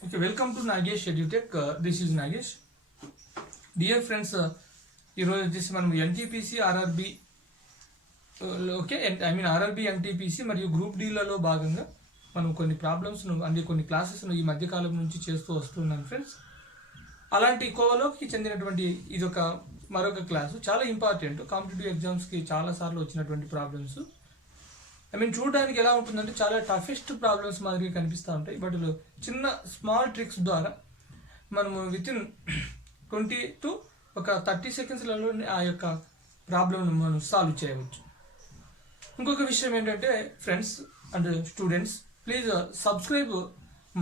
Okay, welcome to Nagesh EduTech. This is Nagesh. Dear friends, ఈరోజు వచ్చేసి మనం NTPC RRB RRB NTPC మరియు group డీలలో భాగంగా మనం కొన్ని ప్రాబ్లమ్స్ను కొన్ని క్లాసెస్ను ఈ మధ్యకాలం నుంచి చేస్తూ వస్తున్నాను ఫ్రెండ్స్. అలాంటి కోవలోకి చెందినటువంటి ఇదొక మరొక క్లాసు చాలా ఇంపార్టెంట్. కాంపిటేటివ్ ఎగ్జామ్స్కి చాలాసార్లు వచ్చినటువంటి ప్రాబ్లమ్స్. చూడడానికి ఎలా ఉంటుందంటే చాలా టఫెస్ట్ ప్రాబ్లమ్స్ మాదిరిగా కనిపిస్తూ ఉంటాయి. బట్ చిన్న స్మాల్ ట్రిక్స్ ద్వారా మనము వితిన్ 20 to 30 సెకండ్స్లలో ఆ యొక్క ప్రాబ్లమ్ను మనం సాల్వ్ చేయవచ్చు. ఇంకొక విషయం ఏంటంటే friends and students, please subscribe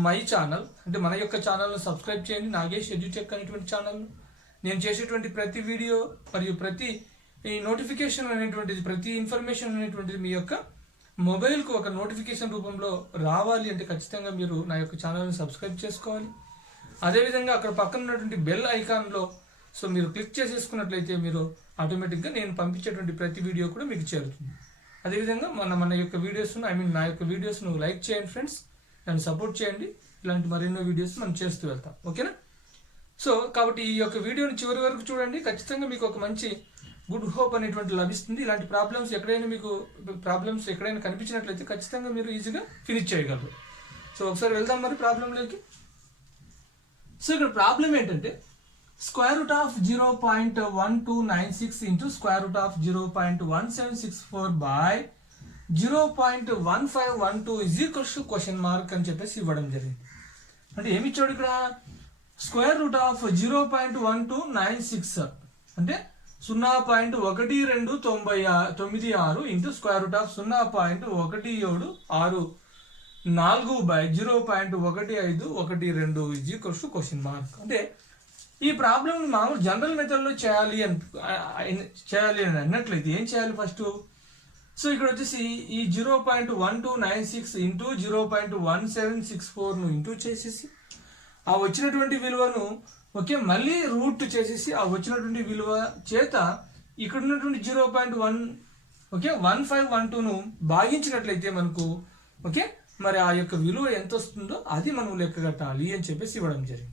my channel. అంటే మన యొక్క ఛానల్ను సబ్స్క్రైబ్ చేయండి, నాగేష్ ఎడ్యుటెక్ అనేటువంటి ఛానల్ను. నేను చేసేటువంటి ప్రతి వీడియో మరియు ప్రతి నోటిఫికేషన్ అనేటువంటిది, ప్రతి ఇన్ఫర్మేషన్ అనేటువంటిది మీ యొక్క మొబైల్కు ఒక నోటిఫికేషన్ రూపంలో రావాలి అంటే ఖచ్చితంగా మీరు నా యొక్క ఛానల్ని సబ్స్క్రైబ్ చేసుకోవాలి. అదేవిధంగా అక్కడ పక్కన ఉన్నటువంటి బెల్ ఐకాన్లో మీరు క్లిక్ చేసేసుకున్నట్లయితే మీరు ఆటోమేటిక్గా నేను పంపించేటువంటి ప్రతి వీడియో కూడా మీకు చేరుతుంది. అదేవిధంగా మన యొక్క వీడియోస్ను నా యొక్క వీడియోస్ను లైక్ చేయండి ఫ్రెండ్స్, నన్ను సపోర్ట్ చేయండి. ఇలాంటి మరెన్నో వీడియోస్ మనం చేస్తూ వెళ్తాం, ఓకేనా? కాబట్టి ఈ యొక్క వీడియోని చివరి వరకు చూడండి. ఖచ్చితంగా మీకు ఒక మంచి గుడ్ హోప్ అనేటువంటి లభిస్తుంది. ఇలాంటి ప్రాబ్లమ్స్ ఎక్కడైనా కనిపించినట్లయితే ఖచ్చితంగా మీరు ఈజీగా ఫినిష్ చేయగలరు. ఒకసారి వెళ్దాం మరి ప్రాబ్లంలోకి. ఇక్కడ ప్రాబ్లం ఏంటంటే √0.1296 into √0.1764 by 0.1512 is equals to question mark అని చెప్పేసి ఇవ్వడం జరిగింది. అంటే ఏమి ఇచ్చాడు ఇక్కడ? √0.1296 అంటే 0.1296 into √0.1764 by 0.1512 is equals to question mark. అంటే ఈ ప్రాబ్లం మామూలు జనరల్ మెథడ్లో చేయాలి అని అన్నట్లయితే ఏం చేయాలి ఫస్ట్? ఇక్కడ వచ్చేసి ఈ 0.1296 ఇంటూ 0.1764ను ఇంటూ చేసేసి ఆ వచ్చినటువంటి విలువను మళ్ళీ రూట్ చేసేసి ఆ వచ్చినటువంటి విలువ చేత ఇక్కడ ఉన్నటువంటి 0.1512ను భాగించినట్లయితే మనకు మరి ఆ యొక్క విలువ ఎంత వస్తుందో అది మనం లెక్క కట్టాలి అని చెప్పేసి ఇవ్వడం జరిగింది.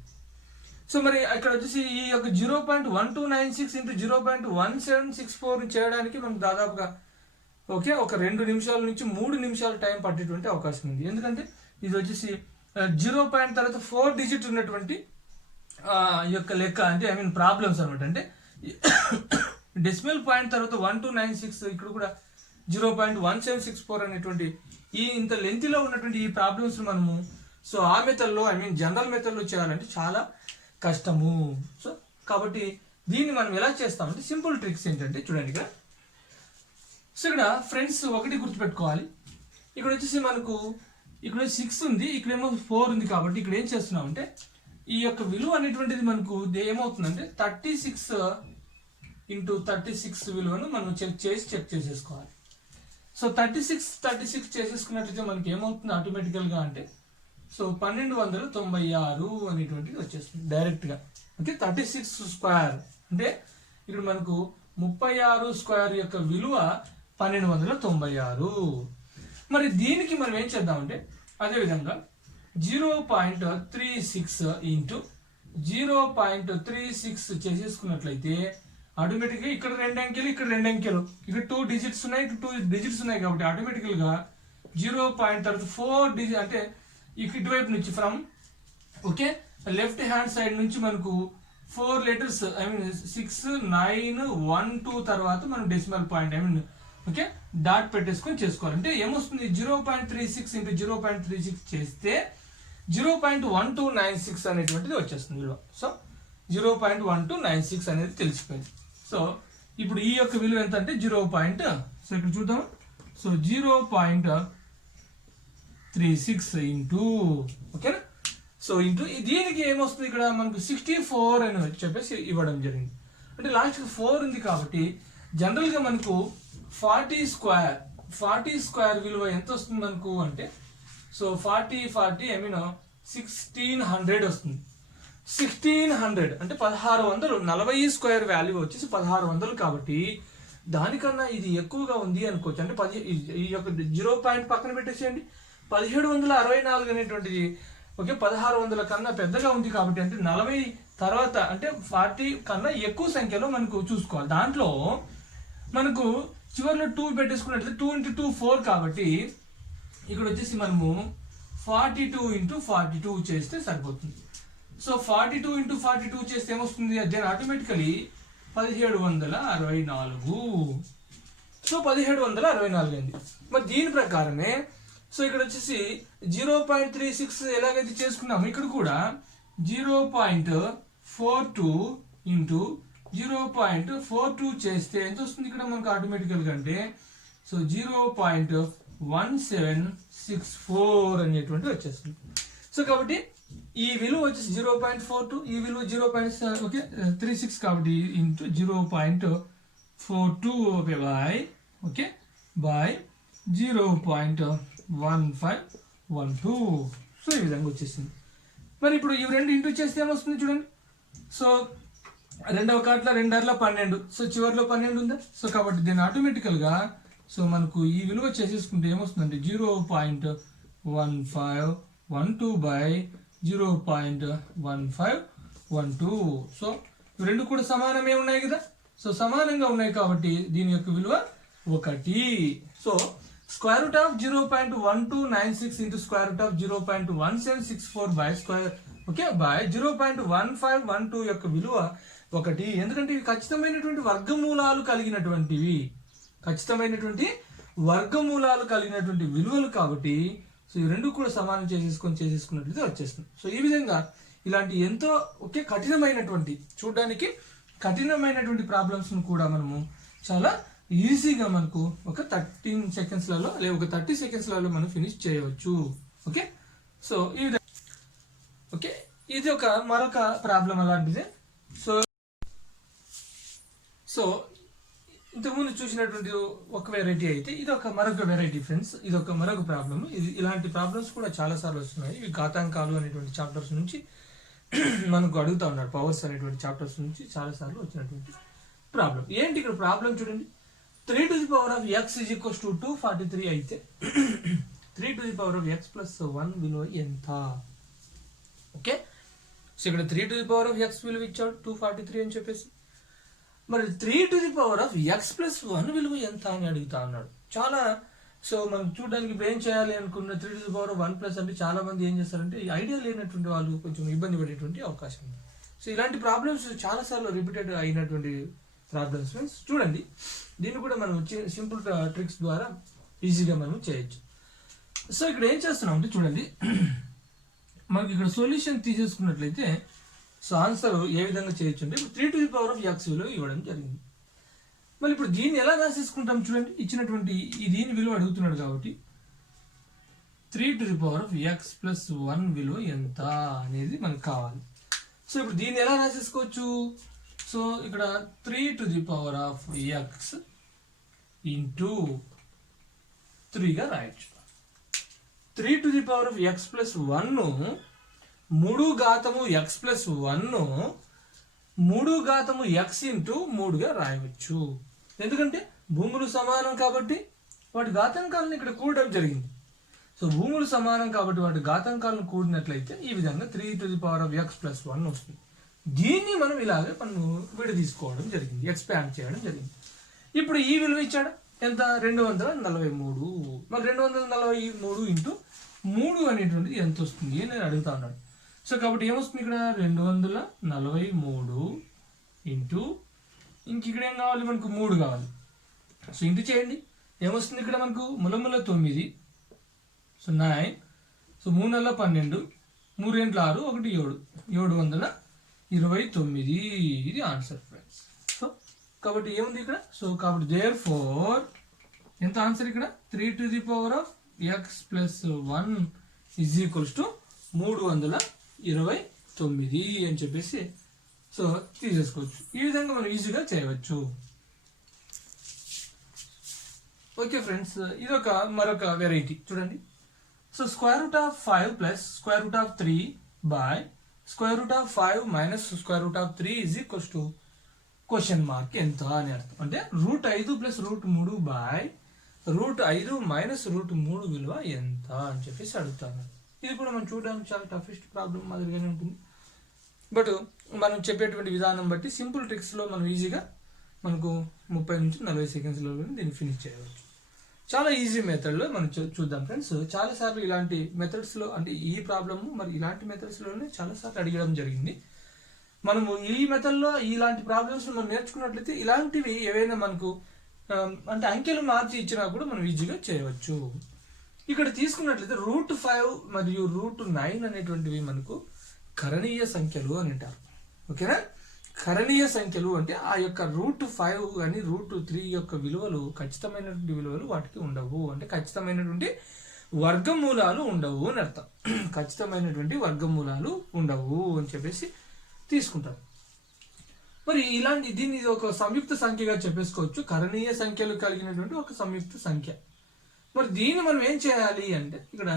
మరి ఇక్కడ వచ్చేసి ఈ యొక్క 0.1296 ఇంటూ 0.1764 చేయడానికి మనకు దాదాపుగా ఒక 2 నిమిషాల నుంచి 3 నిమిషాల టైం పట్టేటువంటి అవకాశం ఉంది. ఎందుకంటే ఇది వచ్చేసి 0 పాయింట్ తర్వాత 4 డిజిట్ ఉన్నటువంటి ఈ యొక్క లెక్క, అంటే ప్రాబ్లమ్స్ అనమాట. అంటే డెసిమల్ పాయింట్ తర్వాత 1296 ఇక్కడ కూడా 0.1764 అనేటువంటి ఈ ఇంత లెంత్లో ఉన్నటువంటి ఈ ప్రాబ్లమ్స్ మనము ఆ మెథడ్లో జనరల్ మెథడ్లో చేయాలంటే చాలా కష్టము. కాబట్టి దీన్ని మనం ఎలా చేస్తామంటే సింపుల్ ట్రిక్స్ ఏంటంటే చూడండి. ఇక్కడ ఫ్రెండ్స్ ఒకటి గుర్తుపెట్టుకోవాలి. ఇక్కడ వచ్చేసి మనకు ఇక్కడ 6 ఉంది, ఇక్కడేమో 4 ఉంది. కాబట్టి ఇక్కడ ఏం చేస్తున్నామంటే ఈ యొక్క విలువ అనేటువంటిది మనకు ఏమవుతుందంటే 36 ఇంటూ 36 విలువను మనం చెక్ చేసేసుకోవాలి. 36 చేసేసుకున్నట్లయితే మనకి ఏమవుతుంది ఆటోమేటికల్గా అంటే 1296 అనేటువంటిది వచ్చేస్తుంది డైరెక్ట్గా. 36 స్క్వేర్ అంటే ఇక్కడ మనకు 36 స్క్వేర్ యొక్క విలువ 1296. మరి దీనికి మనం ఏం చేద్దామంటే అదేవిధంగా 0.36 ఇంటూ 0.36 చేసేసుకున్నట్లయితే ఆటోమేటిక్గా ఇక్కడ 2 అంకెలు, ఇక్కడ 2 అంకెలు, ఇక్కడ 2 డిజిట్స్ ఉన్నాయి, ఇక్కడ 2 డిజిట్స్ ఉన్నాయి. కాబట్టి ఆటోమేటికల్గా 0.4 డిజిట్ అంటే ఇటువైపు నుంచి ఫ్రమ్ లెఫ్ట్ హ్యాండ్ సైడ్ నుంచి మనకు 4 లెటర్స్ 6 9 1 2 తర్వాత మనం డెసిమల్ పాయింట్ డాట్ పెట్టేసుకొని చేసుకోవాలి. అంటే ఏమొస్తుంది 0.36 ఇంటూ 0.36 చేస్తే 0.1296 అనేటువంటిది వచ్చేస్తుంది విలువ. 0.1296 అనేది తెలిసిపోయింది. ఇప్పుడు ఈ యొక్క విలువ ఎంత అంటే ఇక్కడ చూద్దాం. 0.36 ఇంటూ ఓకేనా. ఇంటూ దీనికి ఏమొస్తుంది ఇక్కడ మనకు 64 అని చెప్పేసి ఇవ్వడం జరిగింది. అంటే లాస్ట్కి 4 ఉంది కాబట్టి జనరల్గా మనకు 40 స్క్వేర్ విలువ ఎంత వస్తుంది మనకు అంటే 40 1600 వస్తుంది. 1600 అంటే 1600. 40 స్క్వేర్ వాల్యూ వచ్చేసి 1600 కాబట్టి దానికన్నా ఇది ఎక్కువగా ఉంది అనుకోవచ్చు. అంటే ఈ యొక్క 0 పాయింట్ పక్కన పెట్టేసేయండి. 1764 అనేటువంటిది ఓకే 1600 కన్నా పెద్దగా ఉంది కాబట్టి అంటే 40 తర్వాత అంటే 40 కన్నా ఎక్కువ సంఖ్యలో మనకు చూసుకోవాలి. దాంట్లో మనకు చివరిలో 2 పెట్టేసుకున్నట్లయితే 2 × 2 4 కాబట్టి ఇక్కడ వచ్చేసి మనము 42 × 42 చేస్తే సరిపోతుంది. సో 42 × 42 చేస్తే ఏమొస్తుంది, అదే ఆటోమేటికలీ 1764. సో 1764 అయింది. మరి దీని ప్రకారమే సో ఇక్కడ వచ్చేసి 0.36 ఎలాగైతే చేసుకున్నాము ఇక్కడ కూడా 0.42 × 0.42 చేస్తే ఎంత వస్తుంది ఇక్కడ మనకు ఆటోమేటికల్గా అంటే సో 0.1764 అనేటువంటి వచ్చేస్తుంది. సో కాబట్టి ఈ విలువ వచ్చేసి 0.42, ఈ విలువ 0.36 కాబట్టి ఇంటూ 0.42 బై 0.1512. సో ఈ విధంగా వచ్చేసింది. మరి ఇప్పుడు ఈ రెండు ఇంటూ చేస్తే ఏమొస్తుంది చూడండి. సో రెండవ కార్ట్లో 2 12, సో చివరిలో 12 ఉందా. సో కాబట్టి దీన్ని ఆటోమేటికల్గా సో మనకు ఈ విలువ చేసేసుకుంటే ఏమొస్తుందంటే 0.1512 బై 0.1512. సో రెండు కూడా సమానమే ఉన్నాయి కదా. సో సమానంగా ఉన్నాయి కాబట్టి దీని యొక్క విలువ 1. So square root of 0.1296 into square root of 0.1764 by 0.1512 యొక్క విలువ 1. ఎందుకంటే ఇవి ఖచ్చితమైనటువంటి వర్గమూలాలు కలిగినటువంటి విలువలు కాబట్టి సో ఈ రెండు కూడా సమానం చేసేసుకున్నట్లయితే వచ్చేస్తుంది. సో ఈ విధంగా ఇలాంటి ఎంతో కఠినమైనటువంటి చూడడానికి కఠినమైనటువంటి ప్రాబ్లమ్స్ను కూడా మనము చాలా ఈజీగా మనకు ఒక 13 సెకండ్స్లలో లేదా ఒక 30 సెకండ్స్లలో మనం ఫినిష్ చేయవచ్చు. ఓకే, సో ఈ విధంగా ఇది మరొక ప్రాబ్లం అలాంటిదే. సో ఇంతకుముందు చూసినటువంటి ఒక వెరైటీ అయితే ఇది మరొక వెరైటీ ఫ్రెండ్స్. ఇది మరొక ప్రాబ్లమ్. ఇలాంటి ప్రాబ్లమ్స్ కూడా చాలా సార్లు వస్తున్నాయి. ఇవి ఘాతాంకాలు అనేటువంటి చాప్టర్స్ నుంచి మనకు అడుగుతా ఉన్నాడు. పవర్స్ అనేటువంటి చాప్టర్స్ నుంచి చాలా సార్లు వచ్చినటువంటి ప్రాబ్లం. ఏంటి ఇక్కడ ప్రాబ్లం చూడండి. 3 to the power of x is equals to 243 అయితే 3 to the power of x plus 1 విలువ ఎంత? ఓకే, సో ఇక్కడ 3 to the power of x విలువ ఇచ్చాడు 243 అని చెప్పేసి. మరి 3 to the power of x plus 1 విలువ ఎంత అని అడుగుతా ఉన్నాడు. చాలా సో మనం చూడడానికి ఇప్పుడు ఏం చేయాలి అనుకున్న 3 to the power of 1 plus అంటే చాలా మంది ఏం చేస్తారంటే ఐడియా లేనటువంటి వాళ్ళు కొంచెం ఇబ్బంది పడేటువంటి అవకాశం ఉంది. సో ఇలాంటి ప్రాబ్లమ్స్ చాలా సార్లు రిపీటెడ్ అయినటువంటి ప్రాబ్లమ్స్ ఫ్రెండ్స్. చూడండి, దీన్ని కూడా మనం సింపుల్ ట్రిక్స్ ద్వారా ఈజీగా మనం చేయొచ్చు. సో ఇక్కడ ఏం చేస్తున్నాం అంటే చూడండి, మనకి ఇక్కడ సొల్యూషన్ తీసేసుకున్నట్లయితే సో ఆన్సర్ ఏ విధంగా చేయొచ్చు అంటే 3 to the power of x విలువ ఇవ్వడం జరిగింది. మళ్ళీ ఇప్పుడు దీన్ని ఎలా రాసేసుకుంటాం చూడండి. ఇచ్చినటువంటి దీని విలువ అడుగుతున్నాడు కాబట్టి 3 to the power of x plus 1 విలువ ఎంత అనేది మనకు కావాలి. సో ఇప్పుడు దీన్ని ఎలా రాసేసుకోవచ్చు. సో ఇక్కడ 3 to the power of x into 3గా రాయొచ్చు. 3 to the power of x plus 1 3 ఘాతము x plus 1 3 ఘాతము x ఇంటూ 3గా రాయవచ్చు. ఎందుకంటే భూములు సమానం కాబట్టి వాటి ఘాతాంకాలను ఇక్కడ కూడడం జరిగింది. సో భూములు సమానం కాబట్టి వాటి ఘాతాంకాలను కూడినట్లయితే ఈ విధంగా 3 to the power of x plus 1 వస్తుంది. దీన్ని మనం ఇలాగే విడదీసుకోవడం జరిగింది, ఎక్స్పాండ్ చేయడం జరిగింది. ఇప్పుడు ఈ విలువ ఇచ్చాడు ఎంత 243. మరి 243 ఇంటూ 3 అనేటువంటిది ఎంత వస్తుంది అని అడుగుతా ఉన్నాడు. సో కాబట్టి ఏమొస్తుంది ఇక్కడ 243 ఇంటూ ఇక్కడ ఏం కావాలి మనకు 3 కావాలి. సో ఇంటూ చేయండి ఏమొస్తుంది ఇక్కడ మనకు 9 సో 9. సో 3 12 3 6 1 7 729. ఇది ఆన్సర్ ఫ్రెండ్స్. సో కాబట్టి ఏముంది ఇక్కడ. సో కాబట్టి దేర్ ఫోర్ ఎంత ఆన్సర్ ఇక్కడ 3 to the power of x plus 1 is equals to 329 అని చెప్పేసి సో తీసేసుకోవచ్చు. ఈ విధంగా మనం ఈజీగా చేయవచ్చు. ఓకే ఫ్రెండ్స్, ఇది మరొక వెరైటీ చూడండి. So square root of 5 plus square root of 3 by square root of 5 minus square root of 3 is equals to question mark ఎంత అని అర్థం. అంటే √5 ప్లస్ √3 బై √5 మైనస్ √3 విలువ ఎంత అని చెప్పేసి అడుగుతాను. ఇది కూడా మనం చూడడానికి చాలా టఫెస్ట్ ప్రాబ్లం మాదిరిగానే ఉంటుంది. బట్ మనం చెప్పేటువంటి విధానం బట్టి సింపుల్ ట్రిక్స్లో మనం ఈజీగా మనకు 30 నుంచి 40 సెకండ్స్లో దీన్ని ఫినిష్ చేయవచ్చు. చాలా ఈజీ మెథడ్లో మనం చూద్దాం ఫ్రెండ్స్. చాలాసార్లు ఇలాంటి మెథడ్స్లో అంటే ఈ ప్రాబ్లము మరి ఇలాంటి మెథడ్స్లోనే చాలాసార్లు అడగడం జరిగింది. మనము ఈ మెథడ్లో ఇలాంటి ప్రాబ్లమ్స్ మనం నేర్చుకున్నట్లయితే ఇలాంటివి ఏవైనా మనకు అంటే అంకెలు మార్చి ఇచ్చినా కూడా మనం ఈజీగా చేయవచ్చు. ఇక్కడ తీసుకున్నట్లయితే √5 మరియు √9 అనేటువంటివి మనకు కరణీయ సంఖ్యలు అని అంటారు. ఓకేనా? కరణీయ సంఖ్యలు అంటే ఆ యొక్క √5 కానీ √3 యొక్క విలువలు ఖచ్చితమైనటువంటి విలువలు వాటికి ఉండవు, అంటే ఖచ్చితమైనటువంటి వర్గమూలాలు ఉండవు అని అర్థం. ఖచ్చితమైనటువంటి వర్గమూలాలు ఉండవు అని చెప్పేసి తీసుకుంటాం. మరి దీన్ని ఒక సంయుక్త సంఖ్యగా చెప్పేసుకోవచ్చు. కరణీయ సంఖ్యలు కలిగినటువంటి ఒక సంయుక్త సంఖ్య. మరి దీన్ని మనం ఏం చేయాలి అంటే ఇక్కడ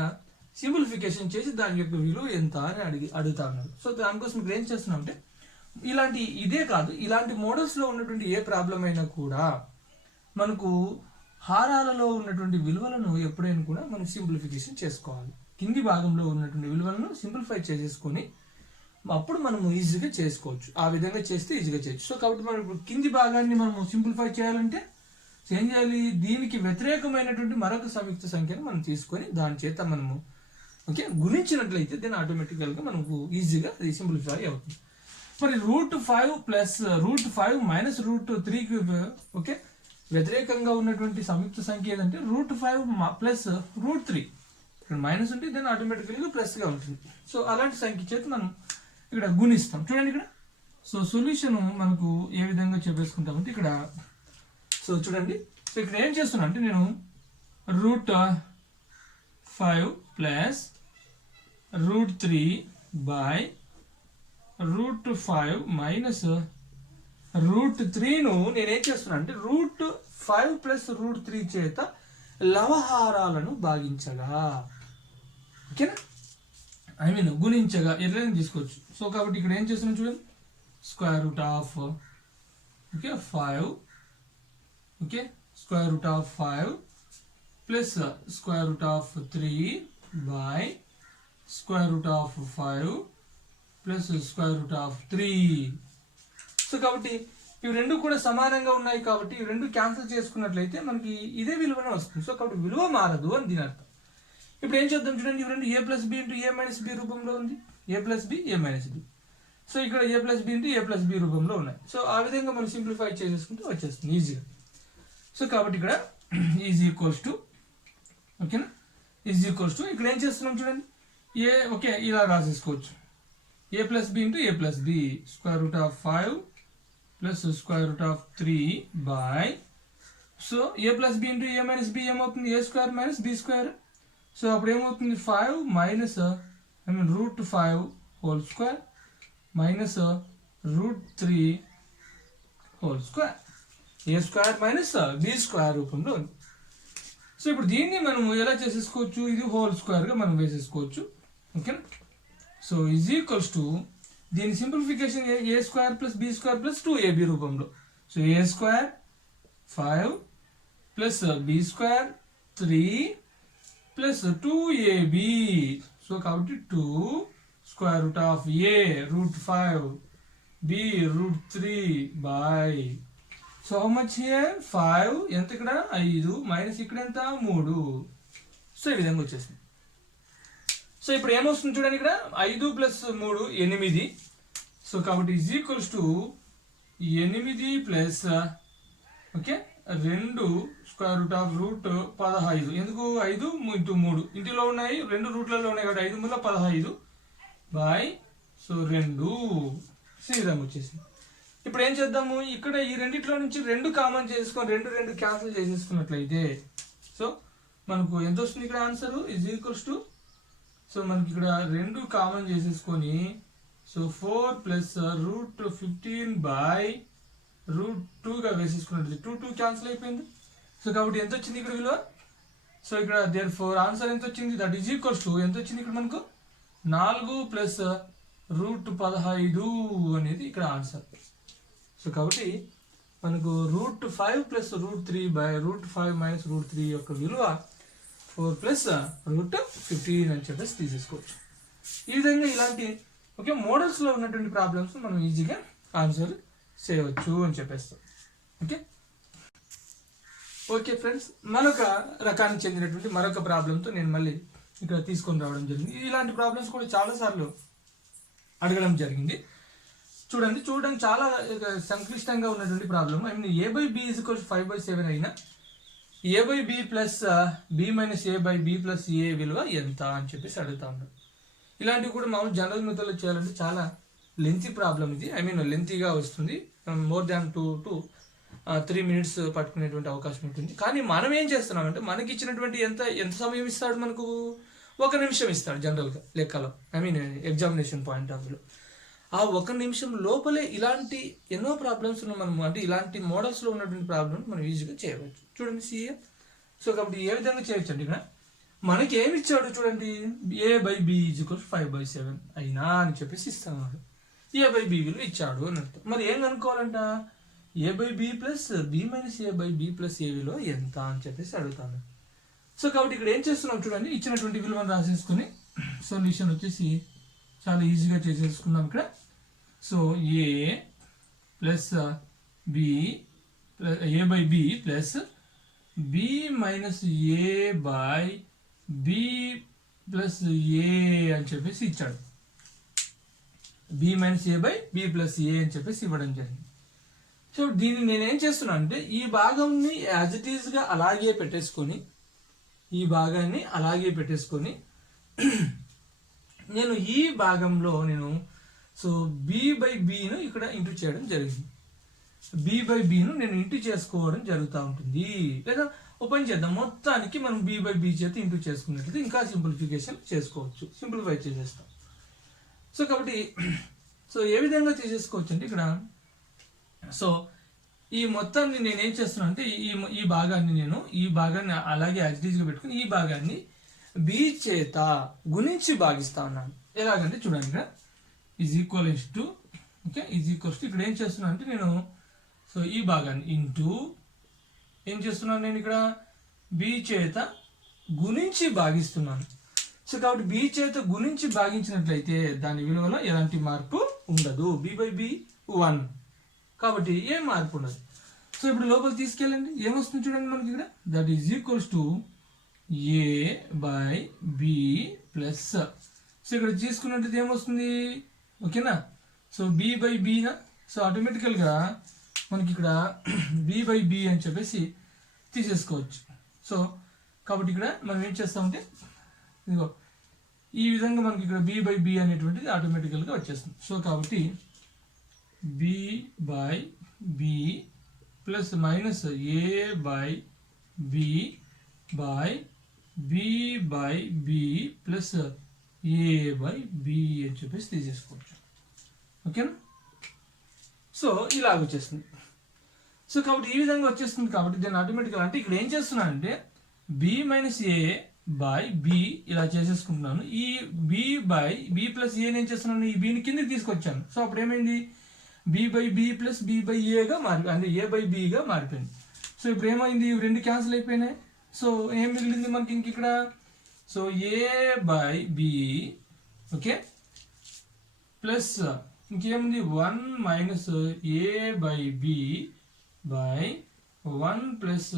సింప్లిఫికేషన్ చేసి దాని యొక్క విలువ ఎంత అని అడుగుతా ఉన్నారు. సో దానికోసం ఇక్కడ ఏం చేస్తున్నాం అంటే ఇదే కాదు, ఇలాంటి మోడల్స్లో ఉన్నటువంటి ఏ ప్రాబ్లం అయినా కూడా మనకు హారాలలో ఉన్నటువంటి విలువలను ఎప్పుడైనా కూడా మనం సింప్లిఫికేషన్ చేసుకోవాలి. కింది భాగంలో ఉన్నటువంటి విలువలను సింప్లిఫై చేసేసుకొని అప్పుడు మనము ఈజీగా చేసుకోవచ్చు. ఆ విధంగా చేస్తే ఈజీగా చేయొచ్చు. సో కాబట్టి మనం ఇప్పుడు కింది భాగాన్ని మనము సింప్లిఫై చేయాలంటే ఏం చేయాలి? దీనికి వ్యతిరేకమైనటువంటి మరొక సంయుక్త సంఖ్యను మనం తీసుకొని దాని చేత మనము గుణించినట్లయితే దీన్ని ఆటోమేటికల్గా మనకు ఈజీగా అది సింప్లిఫై అవుతుంది. మరి √5 ప్లస్ √5 మైనస్ √3కి వ్యతిరేకంగా ఉన్నటువంటి సంయుక్త సంఖ్య ఏదంటే √5 ప్లస్ √3. ఇక్కడ మైనస్ ఉంటే దాన్ని ఆటోమేటికల్గా ప్లస్గా ఉంటుంది. సో అలాంటి సంఖ్య చేత మనం ఇక్కడ గుణిస్తాం. చూడండి ఇక్కడ. సో సొల్యూషన్ మనకు ఏ విధంగా చెప్పేసుకుంటామంటే ఇక్కడ సో చూడండి. సో ఇక్కడ ఏం చేస్తున్నా అంటే నేను √5 ప్లస్ √3 బై √5 మైనస్ √3ను నేనేం చేస్తున్నా అంటే √5 ప్లస్ √3 చేత లవహారాలను భాగించగా, ఓకేనా, గుణించగా ఎట్లయినా తీసుకోవచ్చు. సో కాబట్టి ఇక్కడ ఏం చేస్తున్నాం చూడండి. √5 √5 ప్లస్ √3 బై √5 ప్లస్ √3. సో కాబట్టి ఇవి రెండు కూడా సమానంగా ఉన్నాయి కాబట్టి ఇవి రెండు క్యాన్సిల్ చేసుకున్నట్లయితే మనకి ఇదే విలువనే వస్తుంది. సో కాబట్టి విలువ మారదు అని దీని అర్థం. ఇప్పుడు ఏం చేద్దాం చూడండి. ఇవి రెండు a plus b into a minus b రూపంలో ఉంది. a plus b a minus b. So ఇక్కడ a plus b into a plus b రూపంలో ఉన్నాయి. సో ఆ విధంగా మనం సింప్లిఫై చేసేసుకుంటే వచ్చేస్తుంది ఈజీగా. సో కాబట్టి ఇక్కడ ఈజ్ ఈక్వల్స్ టు ఓకేనా, ఈజ్ ఈక్వల్స్ టు ఇక్కడ ఏం చేస్తున్నాం చూడండి. ఇలా రాసేసుకోవచ్చు. a plus b into a plus b √5 plus √3 by so a plus b into a minus b ఏమవుతుంది? a² minus b². సో అప్పుడు ఏమవుతుంది? 5 minus √5 whole square minus √3 whole square, a² minus b² రూపంలో ఉంది. సో ఇప్పుడు దీన్ని మనం ఎలా చేసేసుకోవచ్చు? ఇది హోల్ స్క్వేర్గా మనం వేసేసుకోవచ్చు. ఓకేనా? సో ఈజ్ ఈక్వల్స్ టు దీని simplification a² plus b² plus 2ab రూపంలో. So a² 5 plus b² 3 plus 2ab. So కాబట్టి 2√a √5 b √3 by so how much here 5 ఎంత ఇక్కడ 5 మైనస్ ఇక్కడ ఎంత 3. సో ఈ విధంగా వచ్చేసింది. సో ఇప్పుడు ఏమొస్తుంది చూడండి. ఇక్కడ 5 ప్లస్ 3 8. సో కాబట్టి ఈజ్ ఈక్వల్స్ టు 8 ప్లస్ 2 √15. ఎందుకు 5 ఇంటూ 3 ఇంటిలో ఉన్నాయి, రెండు రూట్లలో ఉన్నాయి కాబట్టి 5 మూల 15 బై సో 2. సో ఈ విధంగా వచ్చేసింది. ఇప్పుడు ఏం చేద్దాము? ఇక్కడ ఈ రెండిట్లో నుంచి 2 కామన్ చేసుకొని 2 క్యాన్సిల్ చేసేసుకున్నట్లయితే సో మనకు ఎంత వస్తుంది? ఇక్కడ answer is equals to so మనకి ఇక్కడ 2 కామన్ చేసేసుకొని సో 4 ప్లస్ √15 బై √2గా వేసేసుకున్నట్లయితే 2 క్యాన్సిల్ అయిపోయింది. సో కాబట్టి ఎంత వచ్చింది ఇక్కడ విలువ? సో ఇక్కడ therefore ఆన్సర్ ఎంత వచ్చింది? దట్ ఈజ్ ఈక్వల్స్ టు ఎంత వచ్చింది ఇక్కడ మనకు? 4 ప్లస్ √15 అనేది ఇక్కడ ఆన్సర్. సో కాబట్టి మనకు √5 ప్లస్ √3 బై √5 మైనస్ √3 యొక్క విలువ 4 ప్లస్ √15 అని చెప్పేసి తీసేసుకోవచ్చు. ఈ విధంగా ఇలాంటి ఓకే మోడల్స్లో ఉన్నటువంటి ప్రాబ్లమ్స్ మనం ఈజీగా ఆన్సర్ చేయవచ్చు అని చెప్పేస్తాం. ఓకే ఫ్రెండ్స్, మరొక రకానికి చెందినటువంటి మరొక ప్రాబ్లంతో నేను మళ్ళీ ఇక్కడ తీసుకొని రావడం జరిగింది. ఇలాంటి ప్రాబ్లమ్స్ కూడా చాలాసార్లు అడగడం జరిగింది. చూడడానికి చాలా సంక్లిష్టంగా ఉన్నటువంటి ప్రాబ్లమ్. ఐ మీన్ a/b = 5/7 అయినా a/b plus b - a/b plus a విలువ ఎంత అని చెప్పేసి అడుగుతా ఉన్నాడు. ఇలాంటివి కూడా మామూలు జనరల్ మెథడ్లో చేయాలంటే చాలా లెంతీ ప్రాబ్లం ఇది. ఐ మీన్ లెంతీగా వస్తుంది. మోర్ దాన్ 2 to 3 minutes పట్టుకునేటువంటి అవకాశం ఉంటుంది. కానీ మనం ఏం చేస్తున్నామంటే మనకి ఇచ్చినటువంటి ఎంత సమయం ఇస్తాడు, మనకు 1 నిమిషం ఇస్తాడు జనరల్గా లెక్కలో. I mean examination point of వ్యూలో ఆ 1 నిమిషం లోపలే ఇలాంటి ఎన్నో ప్రాబ్లమ్స్ మనం అంటే ఇలాంటి మోడల్స్లో ఉన్నటువంటి ప్రాబ్లమ్స్ మనం ఈజీగా చేయవచ్చు. చూడండి CA. సో కాబట్టి ఏ విధంగా చేయొచ్చు అంటే ఇక్కడ మనకి ఏమి ఇచ్చాడు చూడండి, a/b = 5/7 అయినా అని చెప్పేసి ఇస్తాడు. a/b విలువ ఇచ్చాడు అని అర్థం. మరి ఏం కనుక్కోవాలంట, a/b plus b - a/b plus a విలువ ఎంత అని చెప్పేసి అడుగుతాను. సో కాబట్టి ఇక్కడ ఏం చేస్తున్నాం చూడండి, ఇచ్చినటువంటి విలువను రాసేసుకుని సొల్యూషన్ వచ్చేసి చాలా ఈజీగా చేసేసుకున్నాం ఇక్కడ. So a/b plus b - a/b plus a అని చెప్పేసి ఇచ్చాడు. b - a/b ప్లస్ a అని చెప్పేసి ఇవ్వడం జరిగింది. సో దీన్ని నేనేం చేస్తున్నాను అంటే ఈ భాగంని యాజ్ ఇట్ ఈస్గా అలాగే పెట్టేసుకొని నేను ఈ భాగంలో సో b/bను ఇక్కడ ఇంటూ చేయడం జరిగింది. b/bను నేను ఇంటూ చేసుకోవడం జరుగుతూ ఉంటుంది. లేదా ఓపెన్ చేద్దాం, మొత్తానికి మనం b/b చేత ఇంటూ చేసుకున్నట్లయితే ఇంకా సింప్లిఫికేషన్ చేసుకోవచ్చు, సింప్లిఫై చేసేస్తాం. సో కాబట్టి సో ఏ విధంగా చేసేసుకోవచ్చు అంటే ఇక్కడ సో ఈ మొత్తాన్ని నేనేం చేస్తున్నాను అంటే ఈ భాగాన్ని అలాగే యాజిటీస్గా పెట్టుకుని ఈ భాగాన్ని b చేత గుణించి భాగిస్తా ఉన్నాను. ఎలాగంటే చూడండి ఇక్కడ ఈక్వల్స్ టు ఇక్కడ ఏం చేస్తున్నాను అంటే నేను సో ఈ భాగాన్ని ఇంటూ ఏం చేస్తున్నాను, నేను ఇక్కడ b చేత గుణించి భాగిస్తున్నాను. సో కాబట్టి b చేత గుణించి భాగించినట్లయితే దాని విలువలో ఎలాంటి మార్పు ఉండదు. b/b 1 కాబట్టి ఏం మార్పు ఉండదు. సో ఇప్పుడు లోపల తీసుకెళ్ళండి, ఏమొస్తుంది చూడండి మనకి ఇక్కడ, that is equals to a/b plus so ఇక్కడ తీసుకున్నట్టు ఏమొస్తుంది, ఓకేనా. సో b/b సో ఆటోమేటికల్గా మనకి ఇక్కడ b/b అని చెప్పేసి తీసేసుకోవచ్చు. సో కాబట్టి ఇక్కడ మనం ఏం చేస్తామంటే ఇదిగో ఈ విధంగా మనకి ఇక్కడ b/b అనేటువంటిది ఆటోమేటికల్గా వచ్చేస్తుంది. సో కాబట్టి b/b plus minus a/b by b/b plus a/b అని చెప్పేసి తీసేసుకోవచ్చు. ఓకేనా. సో ఇలాగ వచ్చేస్తుంది. సో కాబట్టి ఈ విధంగా వచ్చేస్తుంది. కాబట్టి దీన్ని ఆటోమేటిక్గా అంటే ఇక్కడ ఏం చేస్తున్నానంటే b - a/b ఇలా చేసేసుకుంటున్నాను. ఈ b/b ప్లస్ a ఏం చేస్తున్నాను, ఈ bని కిందకి తీసుకొచ్చాను. సో అప్పుడు ఏమైంది, b/b ప్లస్ b/a అంటే a/bగా మారిపోయింది. సో ఇప్పుడు ఏమైంది, రెండు క్యాన్సిల్ అయిపోయినాయి. సో ఏం మిగిలింది మనకి ఇంక ఇక్కడ, సో a/b ఓకే ప్లస్ ఇంకేముంది 1 minus a/b by 1 plus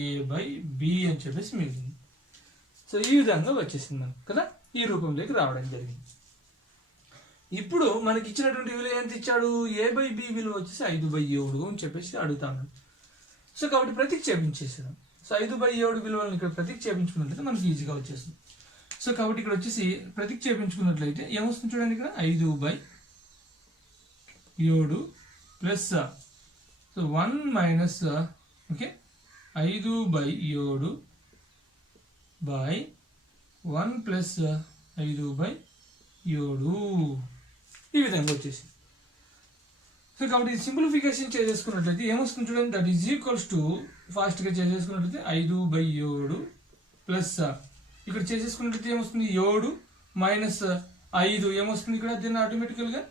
a/b అని చెప్పేసి మిగిలింది. సో ఈ విధంగా వచ్చేసింది మనకు కదా, ఈ రూపంలోకి రావడం జరిగింది. ఇప్పుడు మనకి ఇచ్చినటువంటి విలువ ఎంత ఇచ్చాడు, a/b విలువ వచ్చేసి 5/7 అని చెప్పేసి అడుగుతాను. సో కాబట్టి ప్రతిక్షేపించేసాను. సో 5/7 విలువలను ఇక్కడ ప్రతిక్షేపించుకున్నట్లయితే మనకి ఈజీగా వచ్చేస్తుంది. సో కాబట్టి ఇక్కడ వచ్చేసి ప్రతిక్షేపించుకున్నట్లయితే ఏమొస్తుంది చూడండి, ఇక్కడ 5/7 plus so 1 minus okay 5/7 by 1 plus 5/7 ఈ విధంగా వచ్చేసి. సో కాబట్టి సింప్లిఫికేషన్ చేసేసుకున్నట్లయితే ఏమొస్తుంది చూడండి, దట్ ఈజ్ ఈక్వల్స్ టు ఫాస్ట్గా చేసేసుకున్నట్లయితే 5/7 ప్లస్ ఇక్కడ చేసేసుకున్నట్లయితే ఏమొస్తుంది 7 మైనస్ 5 ఏమొస్తుంది ఇక్కడ దీన్ని ఆటోమేటికల్గా.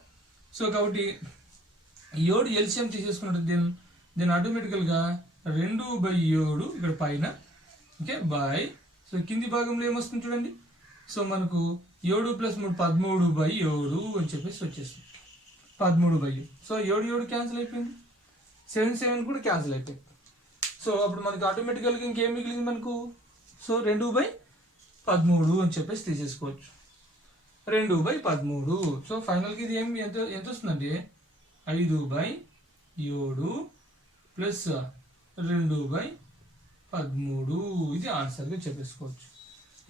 సో కాబట్టి 7 ఎల్సిఎం తీసేసుకున్నట్టు దీన్ని ఆటోమేటికల్గా 2/7 ఇక్కడ పైన ఓకే బై సో కింది భాగంలో ఏమొస్తుంది చూడండి. సో మనకు 7 + 3 13/7 అని చెప్పేసి వచ్చేస్తుంది. 13/7. సో 7 క్యాన్సిల్ అయిపోయింది, 7 కూడా క్యాన్సిల్ అయిపోయింది. సో అప్పుడు మనకి ఆటోమేటికల్గా ఇంకేం మిగిలింది మనకు. సో 2/13 అని చెప్పేసి తీసేసుకోవచ్చు. 2/13. సో ఫైనల్గా ఇది ఎంత వస్తుందంటే 5/7 + 2/13. ఇది ఆన్సర్గా చెప్పేసుకోవచ్చు.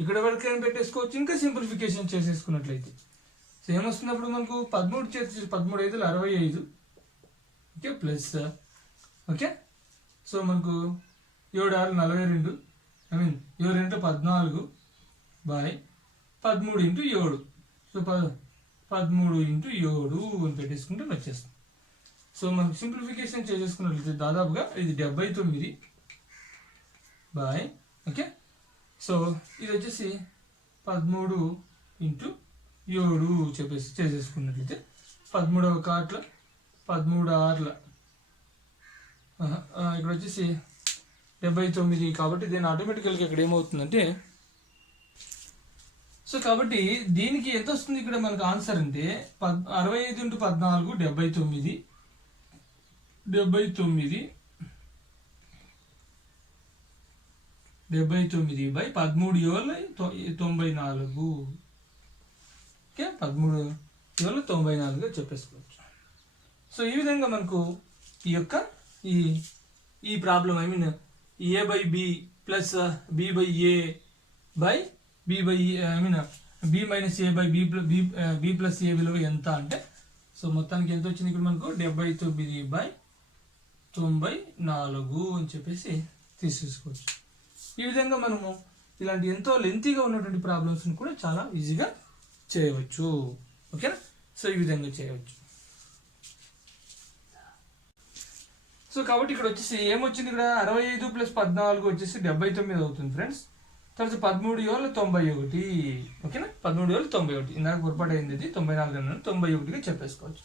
ఇక్కడ వరకు ఏం పెట్టేసుకోవచ్చు. ఇంకా సింప్లిఫికేషన్ చేసేసుకున్నట్లయితే సో ఏమొస్తుంది అప్పుడు మనకు 13 చేసి 13 5 65. Okay plus okay. సో మనకు 7 6 42, 7 2 14/13 × 7. సో 13 × 7 అని పెట్టేసుకుంటే వచ్చేస్తుంది. సో మనకు సింప్లిఫికేషన్ చేసేసుకున్నట్లయితే దాదాపుగా ఇది 79 ఓకే. సో ఇది వచ్చేసి 13 × 7 చెప్పేసి చేసేసుకున్నట్లయితే 13వ కార్ట్ల 13 6 ఇక్కడ వచ్చేసి 79. కాబట్టి దీని ఆటోమేటికల్గా ఇక్కడ ఏమవుతుందంటే సో కాబట్టి దీనికి ఎంత వస్తుంది ఇక్కడ మనకు ఆన్సర్ అంటే 65 × 14 79. 79/13 7/94. ఓకే 13/94 చెప్పేసుకోవచ్చు. సో ఈ విధంగా మనకు ఈ యొక్క ఈ problem a/b + b/a b - a/b + a విలువ ఎంత అంటే సో మొత్తానికి ఎంత వచ్చింది ఇక్కడ మనకు 79/94 అని చెప్పేసి తీసేసుకోవచ్చు. ఈ విధంగా మనము ఇలాంటి ఎంతో లెంతీగా ఉన్నటువంటి ప్రాబ్లమ్స్ని కూడా చాలా ఈజీగా చేయవచ్చు. ఓకేనా. సో ఈ విధంగా చేయవచ్చు. సో కాబట్టి ఇక్కడ వచ్చేసి ఏమొచ్చింది ఇక్కడ 65 + 14 వచ్చేసి 79 అవుతుంది ఫ్రెండ్స్. తర్వాత 13 7 91. ఓకేనా 13 7 91. ఇందాక పొరపాటు అయింది, ఇది 94 అన్నాను, 91గా చెప్పేసుకోవచ్చు.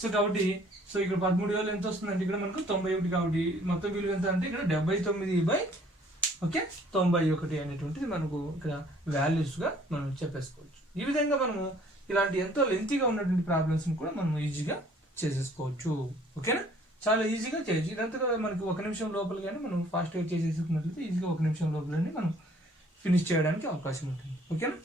సో కాబట్టి సో ఇక్కడ 13 7 ఎంత వస్తుందంటే ఇక్కడ మనకు 91. కాబట్టి మొత్తం విలువ ఎంత అంటే ఇక్కడ 79/91 అనేటువంటిది మనకు ఇక్కడ వాల్యూస్గా మనం చెప్పేసుకోవచ్చు. ఈ విధంగా మనము ఇలాంటి ఎంతో లెంతీగా ఉన్నటువంటి ప్రాబ్లమ్స్ని కూడా మనం ఈజీగా చేసేసుకోవచ్చు. ఓకేనా. చాలా ఈజీగా చేయొచ్చు. ఇదంతా మనకి 1 నిమిషం లోపల కానీ మనం ఫాస్ట్గా చేసేసుకున్నట్లయితే ఈజీగా 1 నిమిషం లోపలనే మనం ఫినిష్ చేయడానికి అవకాశం ఉంటుంది. ఓకేనా.